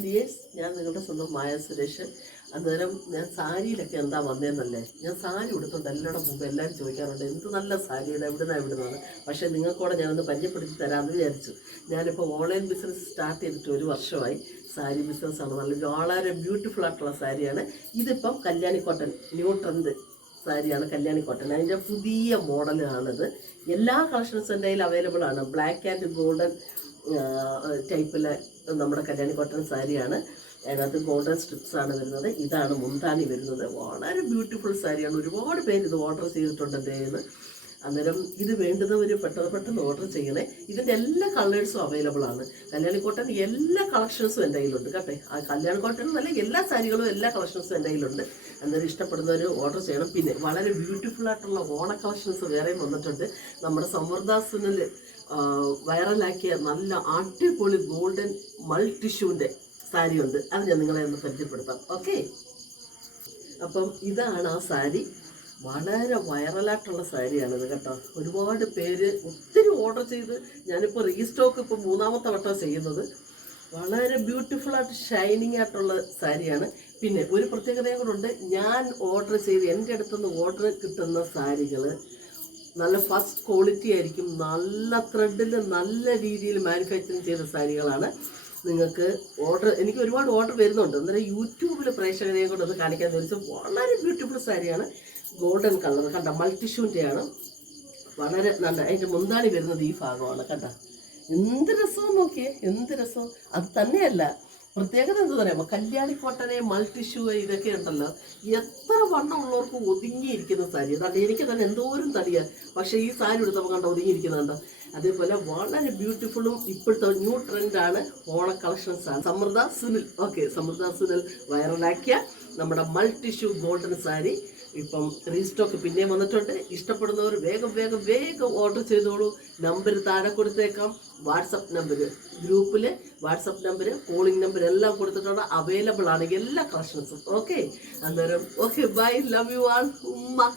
Dears, ഞാൻ നിങ്ങളുടെ സ്വന്തം മായ സുരേഷ്. അന്നേരം ഞാൻ സാരിയിലൊക്കെ എന്താ വന്നതെന്നല്ലേ, ഞാൻ സാരി ഉടുത്തോണ്ട് എല്ലാവരുടെ മുമ്പ് എല്ലാവരും ചോദിക്കാറുണ്ട് എന്ത് നല്ല സാരിയാണ് എവിടുന്നാണ്. പക്ഷേ നിങ്ങൾക്കൂടെ ഞാനൊന്ന് പരിചയപ്പെടുത്തി തരാമെന്ന് വിചാരിച്ചു. ഞാനിപ്പോൾ ഓൺലൈൻ ബിസിനസ് സ്റ്റാർട്ട് ചെയ്തിട്ട് 1 വർഷമായി. സാരി ബിസിനസ്സാണ്. വളരെ ബ്യൂട്ടിഫുൾ ആയിട്ടുള്ള സാരിയാണ്. ഇതിപ്പം കല്യാണി കോട്ടൺ ന്യൂ ട്രെൻഡ് സാരിയാണ്. കല്യാണി കോട്ടൺ അതിൻ്റെ പുതിയ മോഡലാണിത്. എല്ലാ കളക്ഷൻസും എൻ്റെ കയ്യിൽ അവൈലബിൾ ആണ്. ബ്ലാക്ക് ആൻഡ് ഗോൾഡൻ ടൈപ്പിലെ നമ്മുടെ കല്യാണി കോട്ടൺ സാരിയാണ്. അതിനകത്ത് ഗോൾഡൻ സ്ട്രിപ്സ് ആണ് വരുന്നത്. ഇതാണ് മുന്താണി വരുന്നത്. വളരെ ബ്യൂട്ടിഫുൾ സാരിയാണ്. ഒരുപാട് പേര് ഇത് ഓർഡർ ചെയ്തിട്ടുണ്ട് എൻ്റെ കയ്യിൽ നിന്ന്. അന്നേരം ഇത് വേണ്ടുന്നവർ പെട്ടെന്ന് ഓർഡർ ചെയ്യണേ. ഇതിൻ്റെ എല്ലാ കളേഴ്സും അവൈലബിൾ ആണ്. കല്യാണി കോട്ടൺ എല്ലാ കളക്ഷൻസും എൻ്റെ കയ്യിലുണ്ട് കേട്ടെ. ആ കല്യാണി കോട്ടൺ എന്നല്ല, എല്ലാ സാരികളും എല്ലാ കളക്ഷൻസും എൻ്റെ കയ്യിലുണ്ട്. അന്നേരം ഇഷ്ടപ്പെടുന്നവർ ഓർഡർ ചെയ്യണം. പിന്നെ വളരെ ബ്യൂട്ടിഫുൾ ആയിട്ടുള്ള ഓണ കളക്ഷൻസ് വേറെയും വന്നിട്ടുണ്ട്. നമ്മുടെ സമൃദ്ധാസുനിൽ വൈറലാക്കിയ നല്ല അടിപൊളി ഗോൾഡൻ മൾട്ടിഷ്യൂവിൻ്റെ സാരി ഉണ്ട്. അത് ഞാൻ നിങ്ങളെ ഒന്ന് പരിചയപ്പെടുത്താം. ഓക്കെ, അപ്പം ഇതാണ് ആ സാരി. വളരെ വൈറലായിട്ടുള്ള സാരിയാണിത് കേട്ടോ. ഒരുപാട് പേര് ഒത്തിരി ഓർഡർ ചെയ്ത് ഞാനിപ്പോൾ റീസ്റ്റോക്ക് ഇപ്പോൾ 3ാമത്തെ വട്ടം ചെയ്യുന്നത്. വളരെ ബ്യൂട്ടിഫുള്ളായിട്ട് ഷൈനിങ് ആയിട്ടുള്ള സാരിയാണ്. പിന്നെ ഒരു പ്രത്യേകതയും കൂടെ ഉണ്ട്. ഞാൻ ഓർഡർ ചെയ്ത് എൻ്റെ അടുത്തുനിന്ന് ഓർഡർ കിട്ടുന്ന സാരികൾ നല്ല ഫസ്റ്റ് ക്വാളിറ്റി ആയിരിക്കും. നല്ല ത്രെഡിൽ നല്ല രീതിയിൽ മാനുഫാക്ചറിങ് ചെയ്ത സാരികളാണ്. നിങ്ങൾക്ക് എനിക്ക് ഒരുപാട് ഓർഡർ വരുന്നുണ്ട്. അന്നേരം യൂട്യൂബിൽ പ്രേക്ഷകരെയും കൂടെ ഒന്ന് കാണിക്കാൻ ചോദിച്ചു. വളരെ ബ്യൂട്ടിഫുൾ സാരിയാണ്. ഗോൾഡൻ കളർ കണ്ട, മൾട്ടിഷ്യൂൻ്റെയാണ്. വളരെ നല്ല. അതിൻ്റെ മുന്താണി വരുന്നത് ഈ ഭാഗമാണ് കണ്ട. എന്ത് രസവും നോക്കിയേ, എന്ത് രസം. അത് തന്നെയല്ല, പ്രത്യേകത എന്ത് പറയുമ്പോൾ കല്യാണി കോട്ടനെ മൾട്ടിഷ്യൂ ഇതൊക്കെ ഉണ്ടല്ലോ, എത്ര വണ്ണമുള്ളവർക്ക് ഒതുങ്ങിയിരിക്കുന്ന സാരി. അതാണ്ട് എനിക്ക് തന്നെ എന്തോരം തടിയാണ്, പക്ഷേ ഈ സാരി എടുത്തപ്പോൾ കണ്ട ഒതുങ്ങിയിരിക്കുന്നുണ്ടോ. അതേപോലെ വളരെ ബ്യൂട്ടിഫുള്ളും ഇപ്പോഴത്തെ ന്യൂ ട്രെൻഡാണ്. ഓണ കളക്ഷൻസ് ആണ്. സമൃദ്ധ സുനിൽ. ഓക്കെ, സമൃദ്ധ സുനിൽ വൈറലാക്കിയ നമ്മുടെ മൾട്ടിഷ്യൂ ഗോൾഡൻ സാരി ഇപ്പം റീസ്റ്റോക്ക് പിന്നെയും വന്നിട്ടുണ്ട്. ഇഷ്ടപ്പെടുന്നവർ വേഗം ഓർഡർ ചെയ്തോളൂ. നമ്പർ താഴെ കൊടുത്തേക്കാം. വാട്സപ്പ് നമ്പർ, ഗ്രൂപ്പിൽ വാട്സപ്പ് നമ്പർ, കോളിംഗ് നമ്പർ എല്ലാം കൊടുത്തിട്ടുണ്ട്. അവൈലബിൾ ആണ് എല്ലാ കളക്ഷൻസും. ഓക്കെ, അന്നേരം okay, bye, love you all, ഉമ്മ.